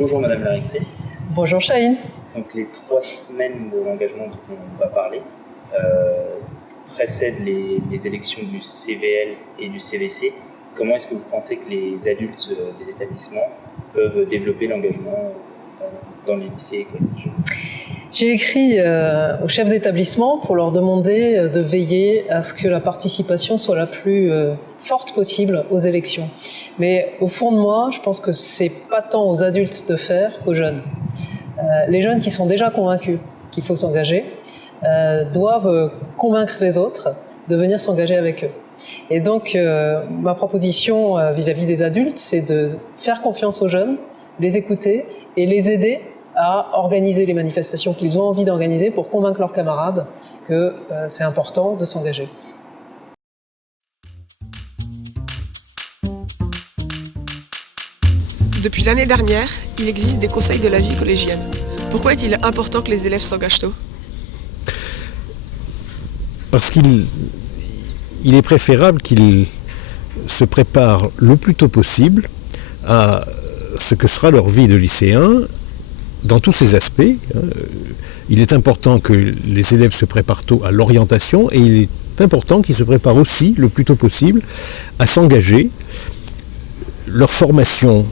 Bonjour Madame la rectrice. Bonjour Chahine. Donc les 3 semaines de l'engagement dont on va parler précèdent les élections du CVL et du CVC. Comment est-ce que vous pensez que les adultes des établissements peuvent développer l'engagement dans les lycées et collèges? J'ai écrit aux chefs d'établissement pour leur demander de veiller à ce que la participation soit la plus forte possible aux élections. Mais au fond de moi, je pense que c'est pas tant aux adultes de faire qu'aux jeunes. Les jeunes qui sont déjà convaincus qu'il faut s'engager doivent convaincre les autres de venir s'engager avec eux. Et donc, ma proposition vis-à-vis des adultes, c'est de faire confiance aux jeunes, les écouter et les aider à organiser les manifestations qu'ils ont envie d'organiser pour convaincre leurs camarades que c'est important de s'engager. Depuis l'année dernière, il existe des conseils de la vie collégienne. Pourquoi est-il important que les élèves s'engagent tôt ? Parce qu'il est préférable qu'ils se préparent le plus tôt possible à ce que sera leur vie de lycéen dans tous ses aspects. Il est important que les élèves se préparent tôt à l'orientation et il est important qu'ils se préparent aussi le plus tôt possible à s'engager. Leur formation,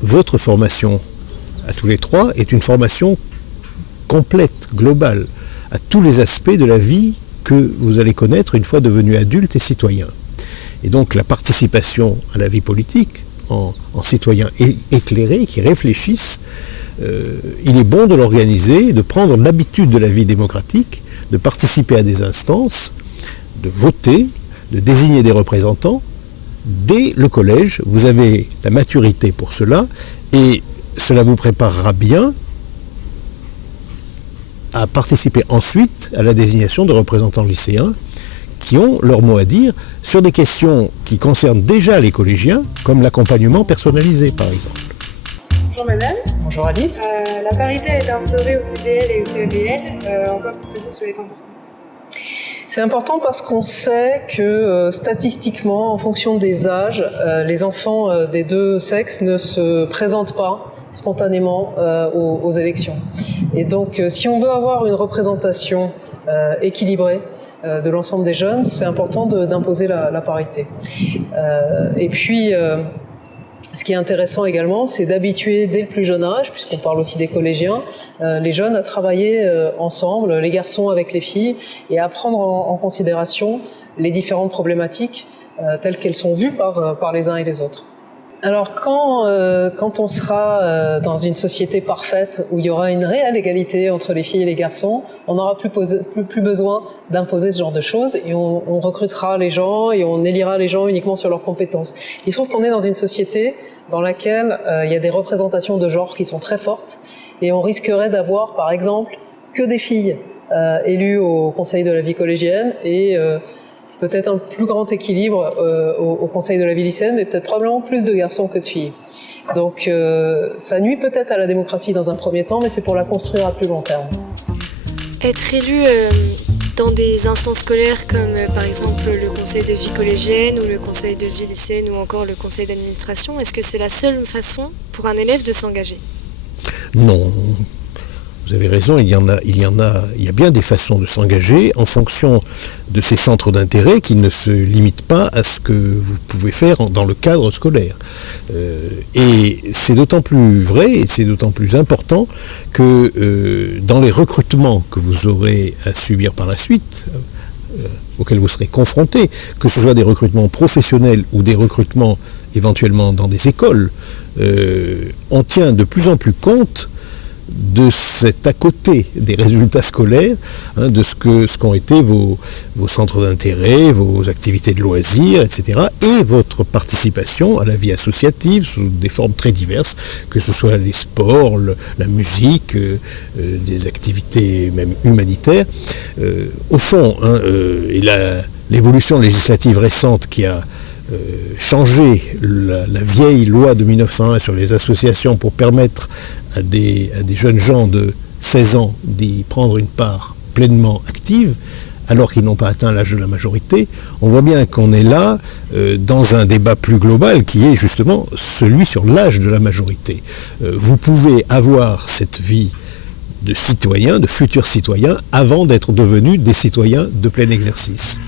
votre formation à tous les trois, est une formation complète, globale, à tous les aspects de la vie que vous allez connaître une fois devenus adultes et citoyens. Et donc la participation à la vie politique, en citoyens éclairés qui réfléchissent, il est bon de l'organiser, de prendre l'habitude de la vie démocratique, de participer à des instances, de voter, de désigner des représentants. Dès le collège, vous avez la maturité pour cela et cela vous préparera bien à participer ensuite à la désignation de représentants lycéens qui ont leur mot à dire sur des questions qui concernent déjà les collégiens, comme l'accompagnement personnalisé par exemple. Bonjour madame. Bonjour Alice. La parité a été instaurée au CVL et au CEVL. En quoi pensez-vous que cela est important ? C'est important parce qu'on sait que statistiquement, en fonction des âges, les enfants des deux sexes ne se présentent pas spontanément aux élections. Et donc, si on veut avoir une représentation équilibrée de l'ensemble des jeunes, c'est important d'imposer la parité. Et puis, ce qui est intéressant également, c'est d'habituer dès le plus jeune âge, puisqu'on parle aussi des collégiens, les jeunes à travailler ensemble, les garçons avec les filles, et à prendre en considération les différentes problématiques telles qu'elles sont vues par les uns et les autres. Alors quand on sera dans une société parfaite où il y aura une réelle égalité entre les filles et les garçons, on n'aura plus besoin d'imposer ce genre de choses et on recrutera les gens et on élira les gens uniquement sur leurs compétences. Il se trouve qu'on est dans une société dans laquelle il y a des représentations de genre qui sont très fortes et on risquerait d'avoir par exemple que des filles élues au conseil de la vie collégienne et peut-être un plus grand équilibre au conseil de la vie lycéenne, mais peut-être probablement plus de garçons que de filles. Donc ça nuit peut-être à la démocratie dans un premier temps, mais c'est pour la construire à plus long terme. Être élu dans des instances scolaires comme par exemple le conseil de vie collégienne ou le conseil de vie lycéenne ou encore le conseil d'administration, est-ce que c'est la seule façon pour un élève de s'engager ? Non. Vous avez raison, il y a bien des façons de s'engager en fonction de ces centres d'intérêt qui ne se limitent pas à ce que vous pouvez faire dans le cadre scolaire. Et c'est d'autant plus vrai et c'est d'autant plus important que dans les recrutements que vous aurez à subir par la suite, auxquels vous serez confrontés, que ce soit des recrutements professionnels ou des recrutements éventuellement dans des écoles, on tient de plus en plus compte de cet à côté des résultats scolaires, de ce qu'ont été vos centres d'intérêt, vos activités de loisirs, etc. et votre participation à la vie associative sous des formes très diverses, que ce soit les sports, la musique, des activités même humanitaires. Au fond, l'évolution législative récente qui a changé la vieille loi de 1901 sur les associations pour permettre à des jeunes gens de 16 ans d'y prendre une part pleinement active, alors qu'ils n'ont pas atteint l'âge de la majorité, on voit bien qu'on est là dans un débat plus global qui est justement celui sur l'âge de la majorité. Vous pouvez avoir cette vie de citoyens, de futurs citoyens, avant d'être devenus des citoyens de plein exercice.